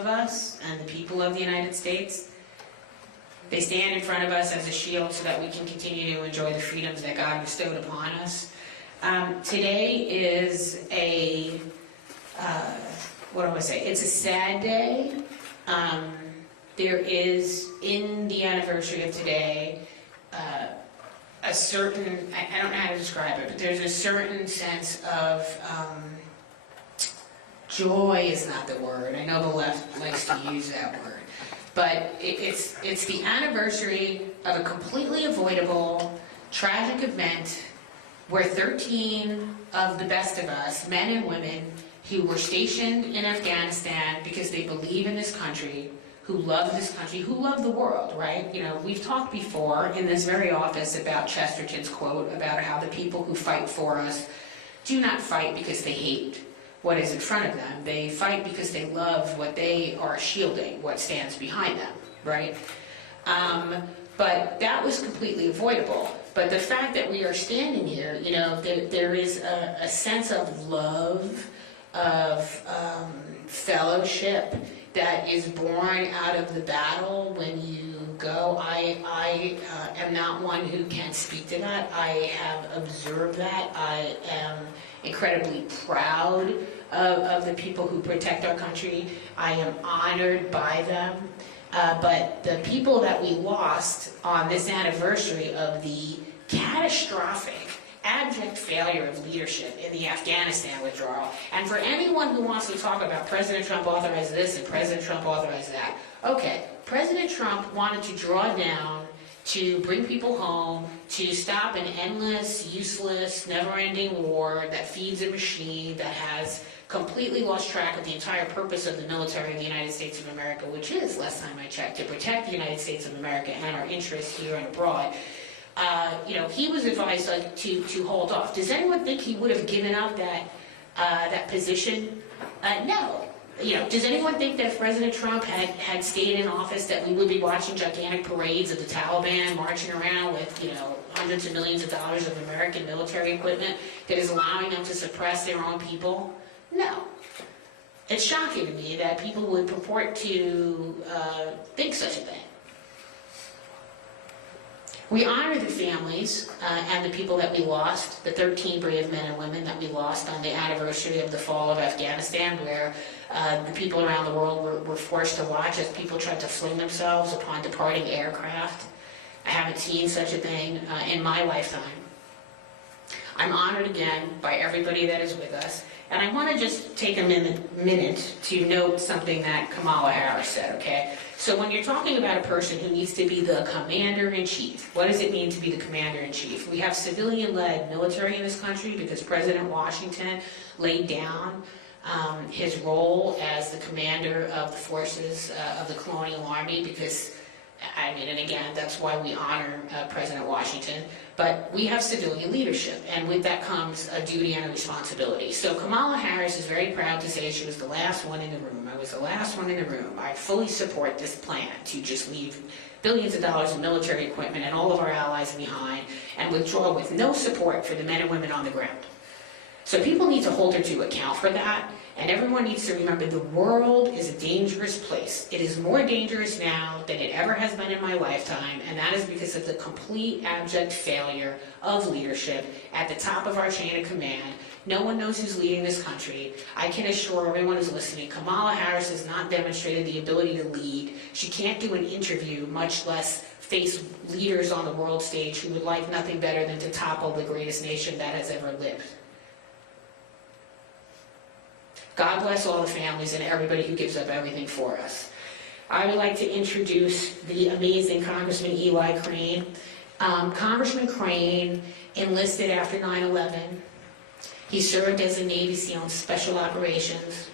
of us and the people of the United States. They stand in front of us as a shield so that we can continue to enjoy the freedoms that God bestowed upon us. Today is a, what do I say? It's a sad day. There is, in the anniversary of today, a certain, I don't know how to describe it, but there's a certain sense of, joy is not the word. I know the left likes to use that word. But it's the anniversary of a completely avoidable, tragic event where 13 of the best of us, men and women, who were stationed in Afghanistan because they believe in this country, who love this country, who love the world, right? You know, we've talked before in this very office about Chesterton's quote about how the people who fight for us do not fight because they hate what is in front of them. They fight because they love what they are shielding, what stands behind them, right? But that was completely avoidable. But the fact that we are standing here, you know, there is a sense of love, of fellowship that is born out of the battle when you go. I am not one who can speak to that. I have observed that. I am incredibly proud of the people who protect our country. I am honored by them. But the people that we lost on this anniversary of the catastrophic, abject failure of leadership in the Afghanistan withdrawal, and for anyone who wants to talk about President Trump authorized this and President Trump authorized that, okay, President Trump wanted to draw down, to bring people home, to stop an endless, useless, never-ending war that feeds a machine that has completely lost track of the entire purpose of the military of the United States of America, which is, last time I checked, to protect the United States of America and our interests here and abroad. You know, he was advised to hold off. Does anyone think he would have given up that position? No. You know, does anyone think that if President Trump had stayed in office that we would be watching gigantic parades of the Taliban marching around with, you know, hundreds of millions of dollars of American military equipment that is allowing them to suppress their own people? No. It's shocking to me that people would purport to think such a thing. We honor the families and the people that we lost, the 13 brave men and women that we lost on the anniversary of the fall of Afghanistan, where the people around the world were forced to watch as people tried to fling themselves upon departing aircraft. I haven't seen such a thing in my lifetime. I'm honored again by everybody that is with us. And I want to just take a minute to note something that Kamala Harris said, okay? So when you're talking about a person who needs to be the commander-in-chief, what does it mean to be the commander-in-chief? We have civilian-led military in this country because President Washington laid down his role as the commander of the forces of the colonial army because, I mean, and again, that's why we honor President Washington. But we have civilian leadership, and with that comes a duty and a responsibility. So Kamala Harris is very proud to say she was the last one in the room. I was the last one in the room. I fully support this plan to just leave billions of dollars in military equipment and all of our allies behind and withdraw with no support for the men and women on the ground. So people need to hold her to account for that, and everyone needs to remember the world is a dangerous place. It is more dangerous now than it ever has been in my lifetime, and that is because of the complete abject failure of leadership at the top of our chain of command. No one knows who's leading this country. I can assure everyone who's listening, Kamala Harris has not demonstrated the ability to lead. She can't do an interview, much less face leaders on the world stage who would like nothing better than to topple the greatest nation that has ever lived. God bless all the families and everybody who gives up everything for us. I would like to introduce the amazing Congressman Eli Crane. Congressman Crane enlisted after 9/11. He served as a Navy SEAL in Special Operations.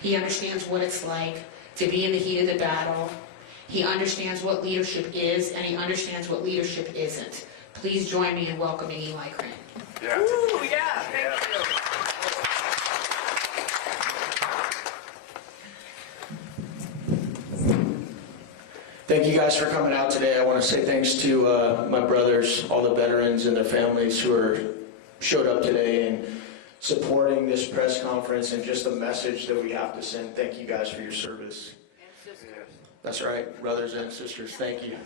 He understands what it's like to be in the heat of the battle. He understands what leadership is, and he understands what leadership isn't. Please join me in welcoming Eli Crane. Yeah. Ooh, yeah, thank you. Thank you guys for coming out today. I want to say thanks to my brothers, all the veterans and their families who showed up today and supporting this press conference and just the message that we have to send. Thank you guys for your service. And sisters. That's right, brothers and sisters, thank you.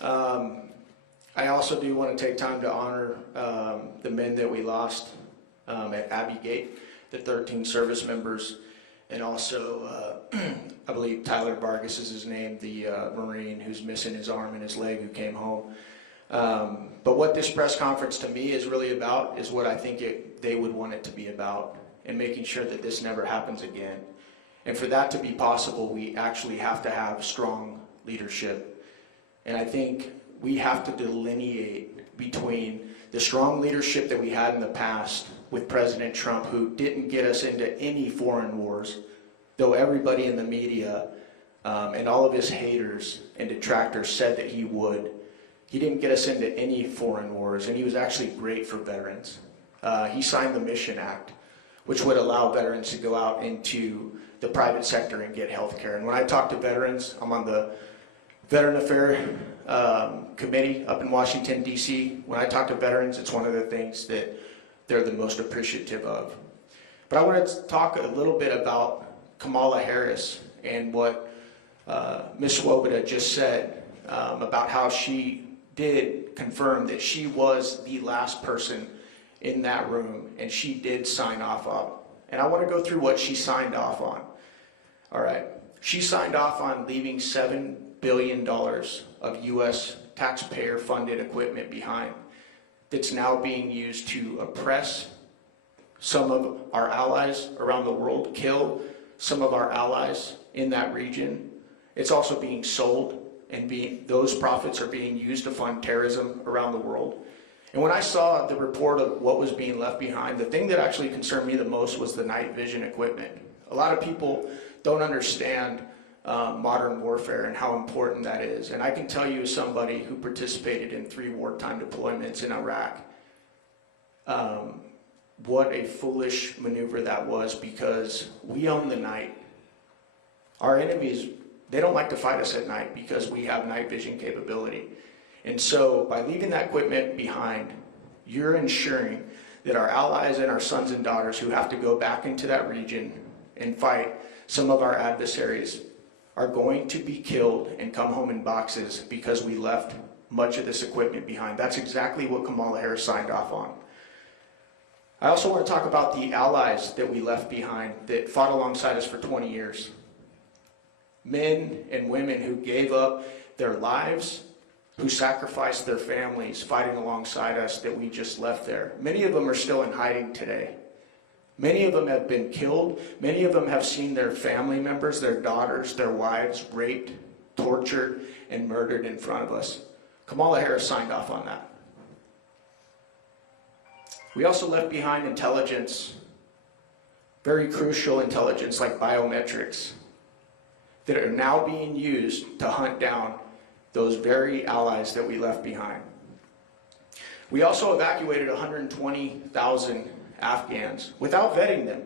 I also do want to take time to honor the men that we lost at Abbey Gate, the 13 service members, and also I believe Tyler Vargas is his name, the Marine who's missing his arm and his leg who came home. But what this press conference to me is really about is what I think they would want it to be about, and making sure that this never happens again. And for that to be possible, we actually have to have strong leadership. And I think we have to delineate between the strong leadership that we had in the past with President Trump, who didn't get us into any foreign wars, though everybody in the media and all of his haters and detractors said that he would. He didn't get us into any foreign wars, and he was actually great for veterans. He signed the Mission Act, which would allow veterans to go out into the private sector and get health care. And when I talk to veterans, I'm on the Veteran Affairs Committee up in Washington, D.C. When I talk to veterans, it's one of the things that they're the most appreciative of. But I want to talk a little bit about Kamala Harris and what Ms. Swoboda just said about how she did confirm that she was the last person in that room, and she did sign off on. And I want to go through what she signed off on. All right. She signed off on leaving $7 billion of U.S. taxpayer-funded equipment behind that's now being used to oppress some of our allies around the world, kill some of our allies in that region. It's also being sold, and those profits are being used to fund terrorism around the world. And when I saw the report of what was being left behind, the thing that actually concerned me the most was the night vision equipment. A lot of people don't understand modern warfare and how important that is. And I can tell you, as somebody who participated in 3 wartime deployments in Iraq, what a foolish maneuver that was, because we own the night. Our enemies, they don't like to fight us at night because we have night vision capability. And so by leaving that equipment behind, you're ensuring that our allies and our sons and daughters who have to go back into that region and fight some of our adversaries are going to be killed and come home in boxes because we left much of this equipment behind. That's exactly what Kamala Harris signed off on. I also want to talk about the allies that we left behind that fought alongside us for 20 years. Men and women who gave up their lives, who sacrificed their families fighting alongside us, that we just left there. Many of them are still in hiding today. Many of them have been killed. Many of them have seen their family members, their daughters, their wives raped, tortured, and murdered in front of us. Kamala Harris signed off on that. We also left behind intelligence, very crucial intelligence like biometrics, that are now being used to hunt down those very allies that we left behind. We also evacuated 120,000 Afghans without vetting them,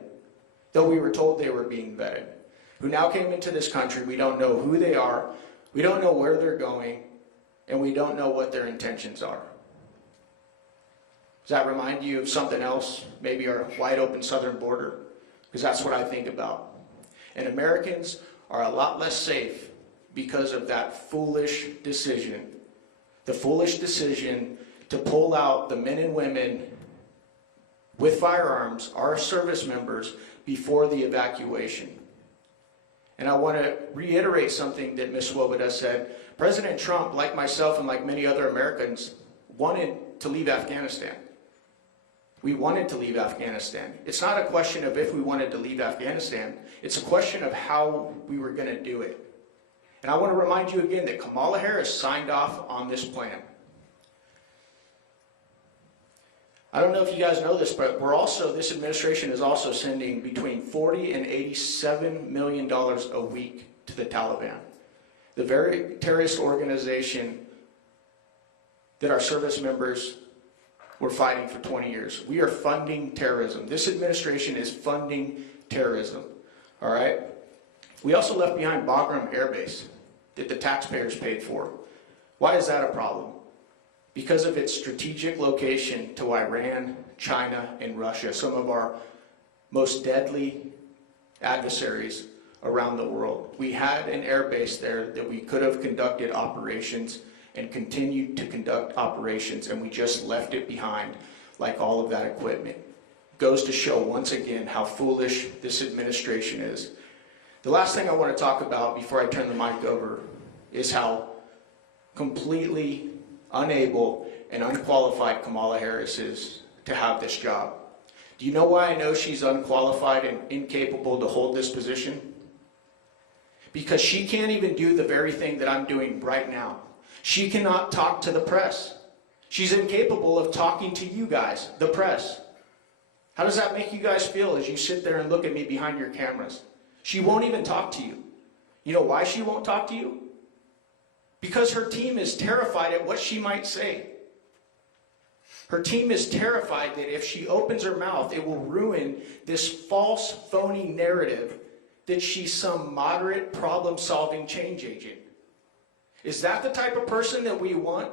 though we were told they were being vetted, who now came into this country. We don't know who they are, we don't know where they're going, and we don't know what their intentions are. Does that remind you of something else? Maybe our wide open southern border? Because that's what I think about. And Americans are a lot less safe because of that foolish decision. The foolish decision to pull out the men and women with firearms, our service members, before the evacuation. And I want to reiterate something that Ms. Swoboda said. President Trump, like myself and like many other Americans, wanted to leave Afghanistan. We wanted to leave Afghanistan. It's not a question of if we wanted to leave Afghanistan. It's a question of how we were going to do it. And I want to remind you again that Kamala Harris signed off on this plan. I don't know if you guys know this, but this administration is also sending between $40 and $87 million a week to the Taliban, the very terrorist organization that our service members were fighting for 20 years. We are funding terrorism. This administration is funding terrorism, all right? We also left behind Bagram Air Base that the taxpayers paid for. Why is that a problem? because of its strategic location to Iran, China, and Russia, some of our most deadly adversaries around the world. We had an air base there that we could have conducted operations and continued to conduct operations, and we just left it behind like all of that equipment. Goes to show once again how foolish this administration is. The last thing I want to talk about before I turn the mic over is how completely unable and unqualified Kamala Harris is to have this job. Do you know why I know she's unqualified and incapable to hold this position? Because she can't even do the very thing that I'm doing right now. She cannot talk to the press. She's incapable of talking to you guys, the press. How does that make you guys feel as you sit there and look at me behind your cameras? She won't even talk to you. You know why she won't talk to you? Because her team is terrified at what she might say. Her team is terrified that if she opens her mouth, it will ruin this false, phony narrative that she's some moderate, problem-solving change agent. Is that the type of person that we want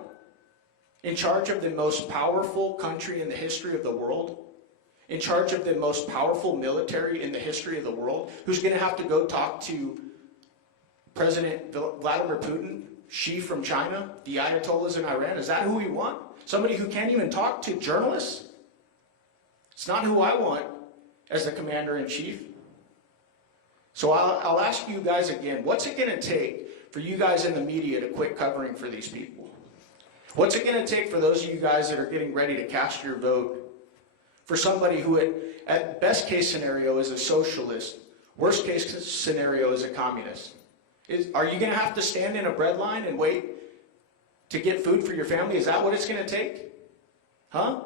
in charge of the most powerful country in the history of the world? In charge of the most powerful military in the history of the world? Who's going to have to go talk to President Vladimir Putin, Xi from China, the Ayatollahs in Iran? Is that who we want? Somebody who can't even talk to journalists? It's not who I want as the commander-in-chief. So I'll ask you guys again, what's it going to take for you guys in the media to quit covering for these people? What's it going to take for those of you guys that are getting ready to cast your vote for somebody who at best case scenario is a socialist, worst case scenario is a communist? Are you going to have to stand in a bread line and wait to get food for your family? Is that what it's going to take? Huh?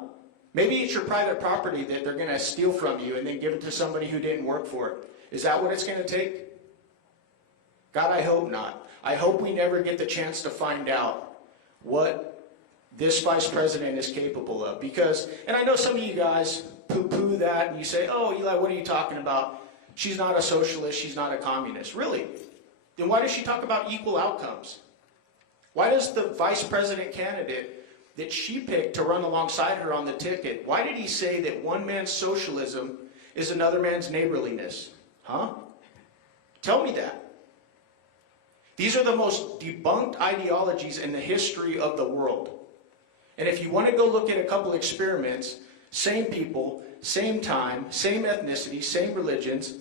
Maybe it's your private property that they're going to steal from you and then give it to somebody who didn't work for it. Is that what it's going to take? God, I hope not. I hope we never get the chance to find out what this vice president is capable of. Because, and I know some of you guys poo-poo that and you say, oh, Eli, what are you talking about? She's not a socialist, she's not a communist. Really? Then why does she talk about equal outcomes? Why does the vice president candidate that she picked to run alongside her on the ticket, why did he say that one man's socialism is another man's neighborliness? Huh? Tell me that. These are the most debunked ideologies in the history of the world. And if you want to go look at a couple experiments, same people, same time, same ethnicity, same religions,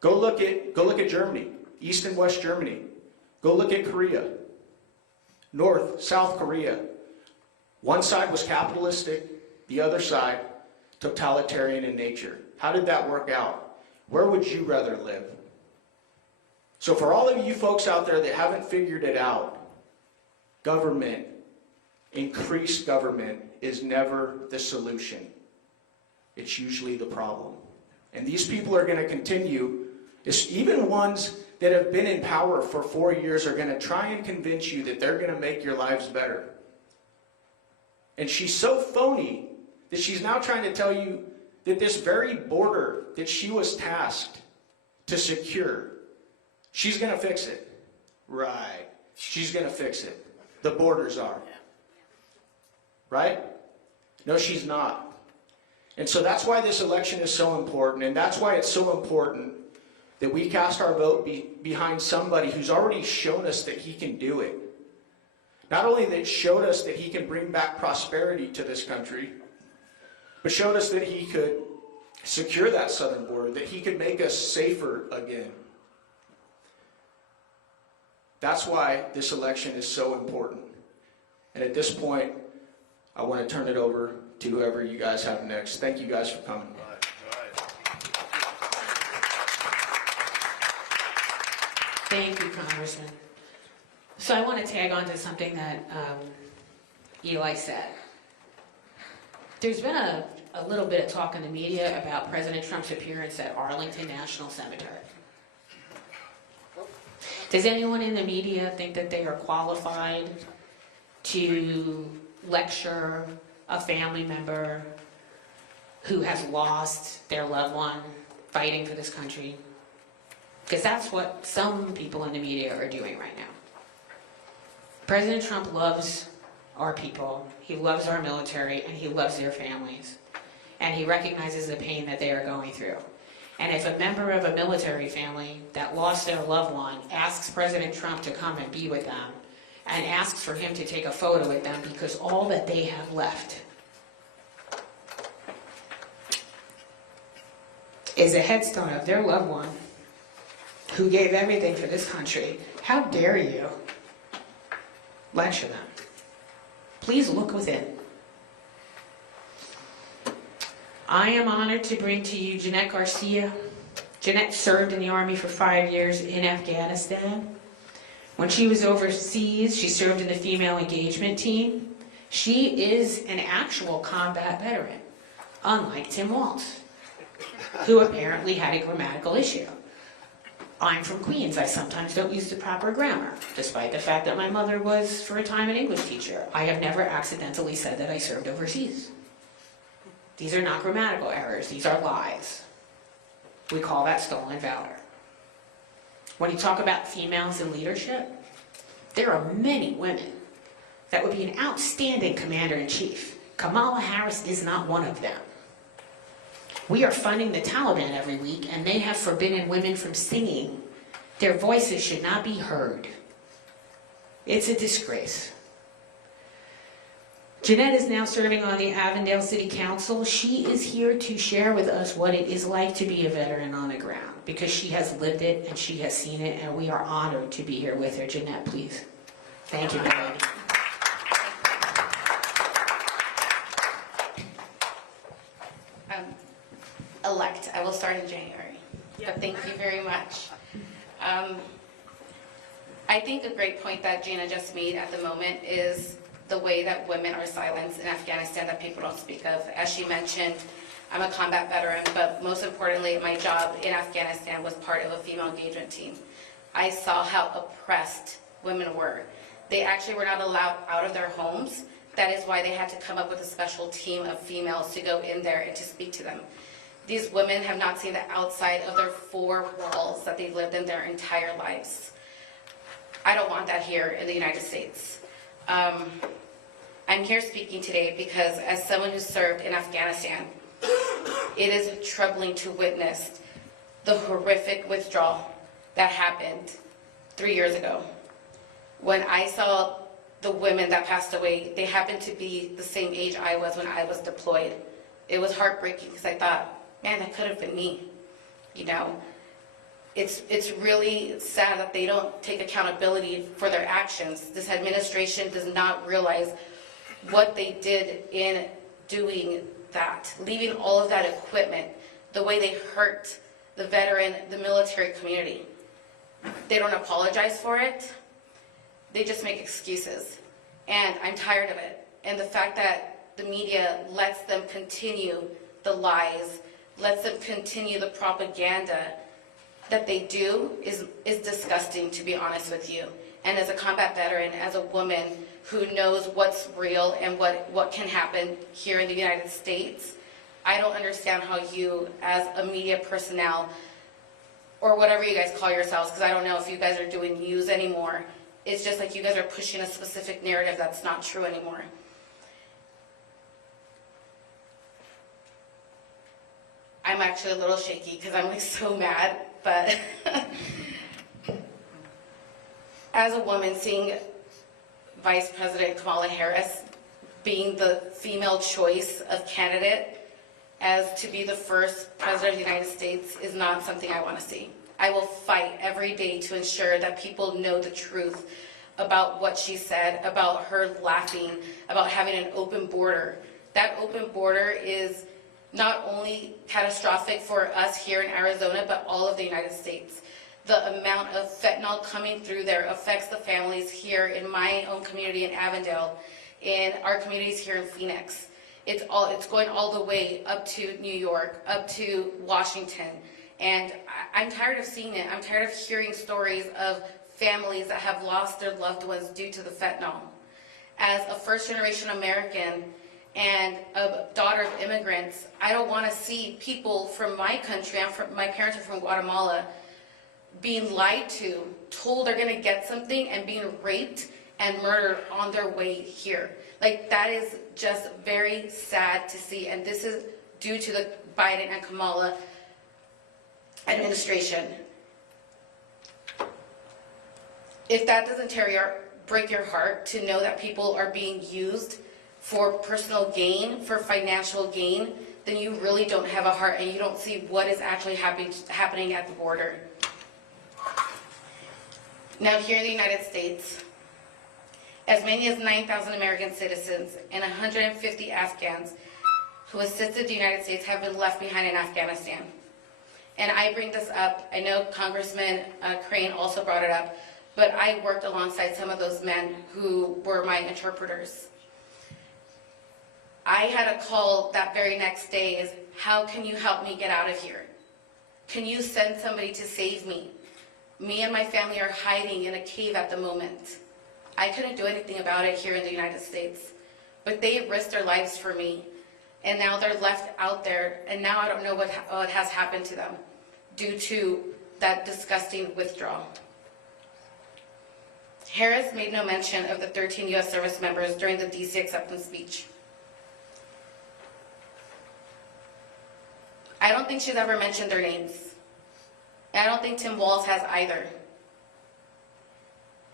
go look at Germany, East and West Germany. Go look at Korea, North, South Korea. One side was capitalistic, the other side totalitarian in nature. How did that work out? Where would you rather live? So for all of you folks out there that haven't figured it out, government, increased government is never the solution. It's usually the problem. And these people are going to continue, even ones that have been in power for 4 years are going to try and convince you that they're going to make your lives better. And she's so phony that she's now trying to tell you that this very border that she was tasked to secure, she's going to fix it. Right. She's going to fix it. The borders are. Right? No, she's not. And so that's why this election is so important, and that's why it's so important that we cast our vote behind somebody who's already shown us that he can do it. Not only that showed us that he can bring back prosperity to this country, but showed us that he could secure that southern border, that he could make us safer again. That's why this election is so important. And at this point, I want to turn it over to whoever you guys have next. Thank you guys for coming. Thank you, Congressman. So I want to tag on to something that Eli said. There's been a little bit of talk in the media about President Trump's appearance at Arlington National Cemetery. Does anyone in the media think that they are qualified to lecture a family member who has lost their loved one fighting for this country? Because that's what some people in the media are doing right now. President Trump loves our people, he loves our military, and he loves their families. And he recognizes the pain that they are going through. And if a member of a military family that lost their loved one asks President Trump to come and be with them, and asks for him to take a photo with them because all that they have left is a headstone of their loved one who gave everything for this country, how dare you lecture them? Please look within. I am honored to bring to you Jeanette Garcia. Jeanette served in the Army for 5 years in Afghanistan. When she was overseas, she served in the female engagement team. She is an actual combat veteran, unlike Tim Walz, who apparently had a grammatical issue. I'm from Queens. I sometimes don't use the proper grammar, despite the fact that my mother was, for a time, an English teacher. I have never accidentally said that I served overseas. These are not grammatical errors. These are lies. We call that stolen valor. When you talk about females in leadership, there are many women that would be an outstanding commander-in-chief. Kamala Harris is not one of them. We are funding the Taliban every week, and they have forbidden women from singing. Their voices should not be heard. It's a disgrace. Jeanette is now serving on the Avondale City Council. She is here to share with us what it is like to be a veteran on the ground, because she has lived it and she has seen it, and we are honored to be here with her. Jeanette, please. Thank you, everybody. Elect. I will start in January. But thank you very much. I think a great point that Gina just made at the moment is the way that women are silenced in Afghanistan that people don't speak of. As she mentioned, I'm a combat veteran, but most importantly, my job in Afghanistan was part of a female engagement team. I saw how oppressed women were. They actually were not allowed out of their homes. That is why they had to come up with a special team of females to go in there and to speak to them. These women have not seen the outside of their four walls that they've lived in their entire lives. I don't want that here in the United States. I'm here speaking today because as someone who served in Afghanistan, it is troubling to witness the horrific withdrawal that happened 3 years ago. When I saw the women that passed away, they happened to be the same age I was when I was deployed. It was heartbreaking because I thought, man, that could have been me. You know, it's really sad that they don't take accountability for their actions. This administration does not realize what they did in doing that, leaving all of that equipment, the way they hurt the veteran, the military community. They don't apologize for it. They just make excuses. And I'm tired of it. And the fact that the media lets them continue the lies, lets them continue the propaganda that they do is disgusting, to be honest with you. And as a combat veteran, as a woman who knows what's real and what can happen here in the United States, I don't understand how you, as a media personnel, or whatever you guys call yourselves, because I don't know if you guys are doing news anymore, it's just like you guys are pushing a specific narrative that's not true anymore. I'm actually a little shaky because I'm like so mad, but as a woman, seeing Vice President Kamala Harris being the female choice of candidate as to be the first president of the United States is not something I want to see. I will fight every day to ensure that people know the truth about what she said, about her laughing, about having an open border. That open border is not only catastrophic for us here in Arizona, but all of the United States. The amount of fentanyl coming through there affects the families here in my own community in Avondale, in our communities here in Phoenix. It's going all the way up to New York, up to Washington. And I'm tired of seeing it. I'm tired of hearing stories of families that have lost their loved ones due to the fentanyl. As a first-generation American and a daughter of immigrants, I don't want to see people from my country, my parents are from Guatemala, being lied to, told they're going to get something and being raped and murdered on their way here. Like, that is just very sad to see, and this is due to the Biden and Kamala administration. If that doesn't break your heart to know that people are being used for personal gain, for financial gain, then you really don't have a heart and you don't see what is actually happening at the border. Now, here in the United States, as many as 9,000 American citizens and 150 Afghans who assisted the United States have been left behind in Afghanistan. And I bring this up, I know Congressman Crane also brought it up, but I worked alongside some of those men who were my interpreters. I had a call that very next day is, how can you help me get out of here? Can you send somebody to save me? Me and my family are hiding in a cave at the moment. I couldn't do anything about it here in the United States, but they risked their lives for me, and now they're left out there, and now I don't know what has happened to them due to that disgusting withdrawal. Harris made no mention of the 13 U.S. service members during the D.C. acceptance speech. I don't think she's ever mentioned their names. I don't think Tim Walz has either.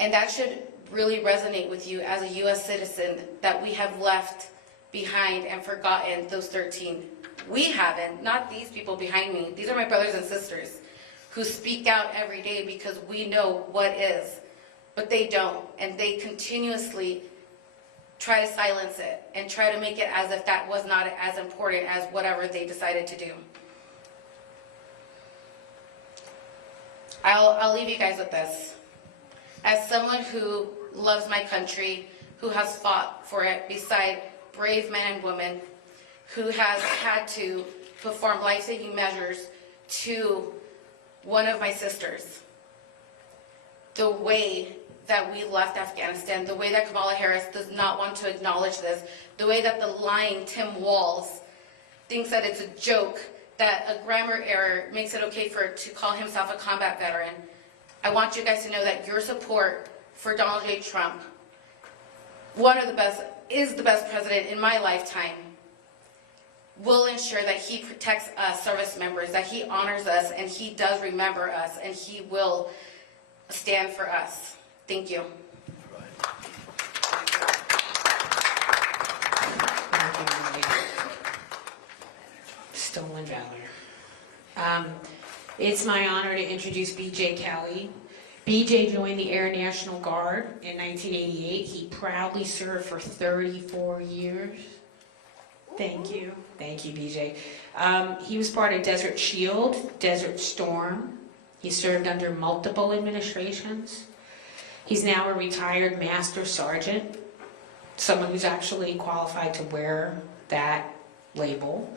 And that should really resonate with you as a U.S. citizen, that we have left behind and forgotten those 13. We haven't, not these people behind me. These are my brothers and sisters who speak out every day because we know what is, but they don't. And they continuously try to silence it and try to make it as if that was not as important as whatever they decided to do. I'll leave you guys with this. As someone who loves my country, who has fought for it beside brave men and women, who has had to perform life-saving measures to one of my sisters, the way that we left Afghanistan, the way that Kamala Harris does not want to acknowledge this, the way that the lying Tim Walz thinks that it's a joke, that a grammar error makes it okay to call himself a combat veteran. I want you guys to know that your support for Donald J. Trump, is the best president in my lifetime, will ensure that he protects us service members, that he honors us, and he does remember us, and he will stand for us. Thank you. Stolen valor. It's my honor to introduce B.J. Kelly. B.J. joined the Air National Guard in 1988. He proudly served for 34 years. Thank you. Thank you, B.J. He was part of Desert Shield, Desert Storm. He served under multiple administrations. He's now a retired Master Sergeant, someone who's actually qualified to wear that label.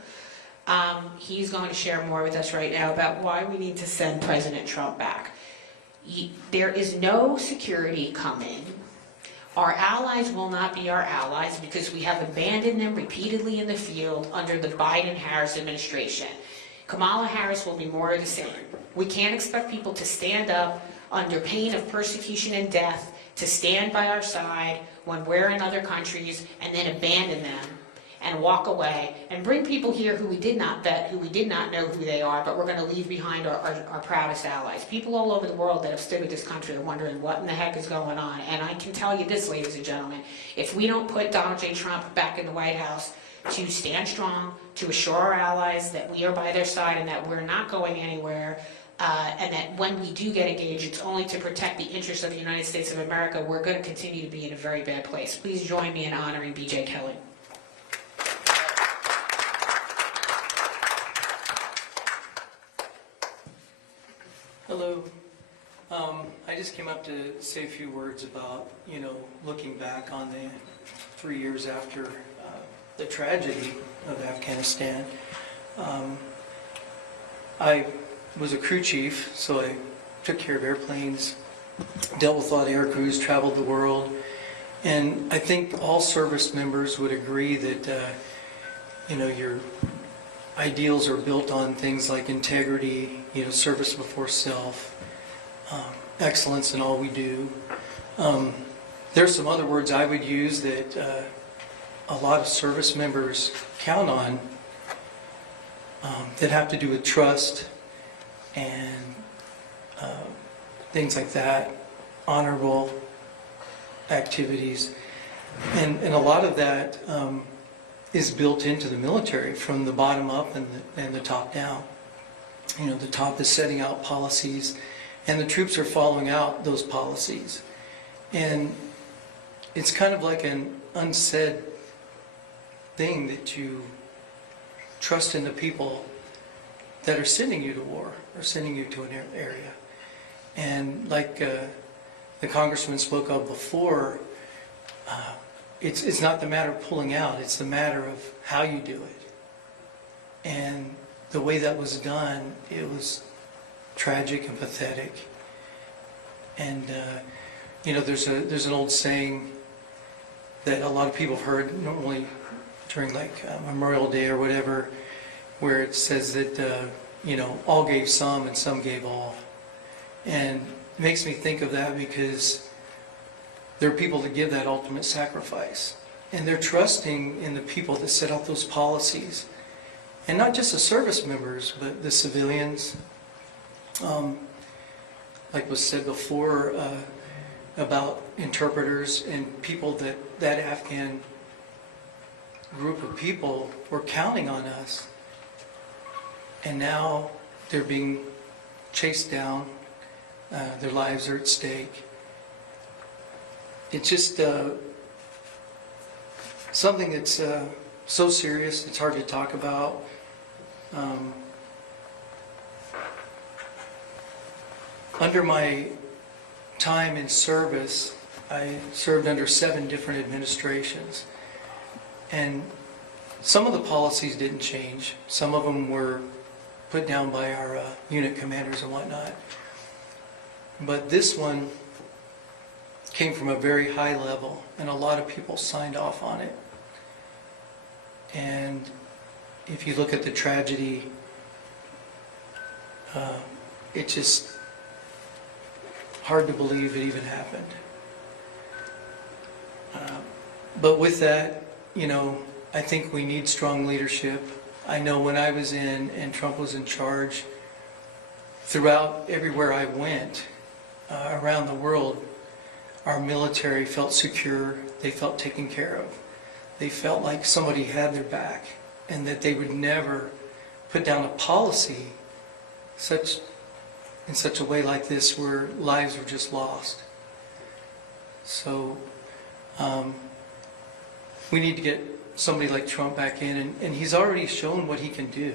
He's going to share more with us right now about why we need to send President Trump back. There is no security coming. Our allies will not be our allies because we have abandoned them repeatedly in the field under the Biden-Harris administration. Kamala Harris will be more of the same. We can't expect people to stand up under pain of persecution and death to stand by our side when we're in other countries and then abandon them and walk away and bring people here who we did not vet, who we did not know who they are, but we're going to leave behind our proudest allies. People all over the world that have stood with this country are wondering what in the heck is going on. And I can tell you this, ladies and gentlemen, if we don't put Donald J. Trump back in the White House to stand strong, to assure our allies that we are by their side and that we're not going anywhere, and that when we do get engaged, it's only to protect the interests of the United States of America, we're going to continue to be in a very bad place. Please join me in honoring B.J. Kelly. Hello. I just came up to say a few words about, looking back on the 3 years after the tragedy of Afghanistan. I was a crew chief, so I took care of airplanes, dealt with a lot of air crews, traveled the world, and I think all service members would agree that, your ideals are built on things like integrity, service before self, excellence in all we do. There's some other words I would use that a lot of service members count on that have to do with trust and things like that, honorable activities. And a lot of that is built into the military from the bottom up and the top down. You know, the top is setting out policies, and the troops are following out those policies. And it's kind of like an unsaid thing that you trust in the people that are sending you to war or sending you to an area. And like the congressman spoke of before, it's not the matter of pulling out, it's the matter of how you do it. And the way that was done, it was tragic and pathetic. And you know, there's an old saying that a lot of people have heard normally during like Memorial Day or whatever, where it says that you know, all gave some and some gave all. And it makes me think of that because there are people that give that ultimate sacrifice, and they're trusting in the people that set out those policies, and not just the service members, but the civilians. Like was said before about interpreters and people that Afghan group of people were counting on us, and now they're being chased down. Their lives are at stake. It's just something that's so serious, it's hard to talk about. Under my time in service, I served under 7 different administrations. And some of the policies didn't change. Some of them were put down by our unit commanders and whatnot. But this one came from a very high level, and a lot of people signed off on it. And if you look at the tragedy, it's just hard to believe it even happened. But with that, you know, I think we need strong leadership. I know when I was in and Trump was in charge, throughout everywhere I went around the world, our military felt secure, they felt taken care of. They felt like somebody had their back, and that they would never put down a policy in such a way like this where lives were just lost. So we need to get somebody like Trump back in, and he's already shown what he can do.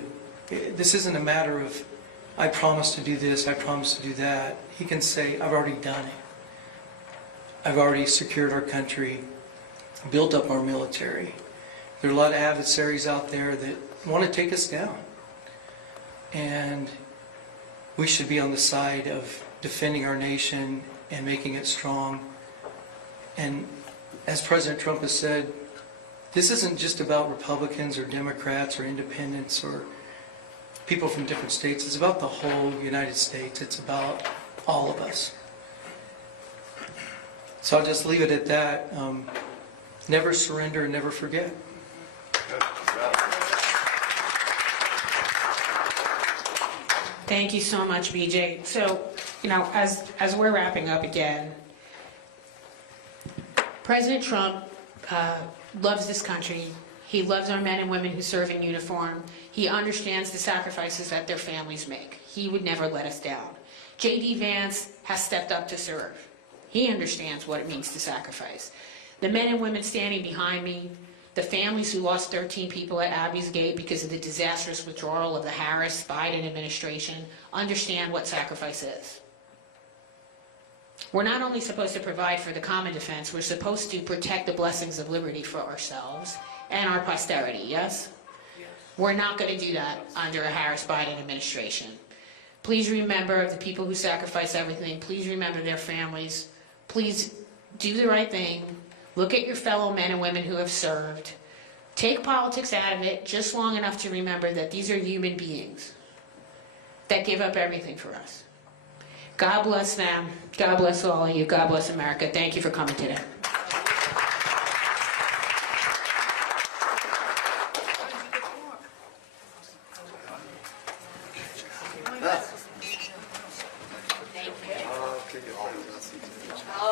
This isn't a matter of, I promise to do this, I promise to do that. He can say, I've already done it. I've already secured our country, built up our military. There are a lot of adversaries out there that want to take us down. And we should be on the side of defending our nation and making it strong. And as President Trump has said, this isn't just about Republicans or Democrats or independents or people from different states. It's about the whole United States. It's about all of us. So I'll just leave it at that. Never surrender and never forget. Thank you so much, BJ. So, you know, as we're wrapping up again, President Trump loves this country. He loves our men and women who serve in uniform. He understands the sacrifices that their families make. He would never let us down. J.D. Vance has stepped up to serve. He understands what it means to sacrifice. The men and women standing behind me, the families who lost 13 people at Abbey's Gate because of the disastrous withdrawal of the Harris-Biden administration, understand what sacrifice is. We're not only supposed to provide for the common defense, we're supposed to protect the blessings of liberty for ourselves and our posterity, yes? We're not going to do that under a Harris-Biden administration. Please remember the people who sacrifice everything. Please remember their families. Please do the right thing. Look at your fellow men and women who have served. Take politics out of it just long enough to remember that these are human beings that give up everything for us. God bless them. God bless all of you. God bless America. Thank you for coming today. All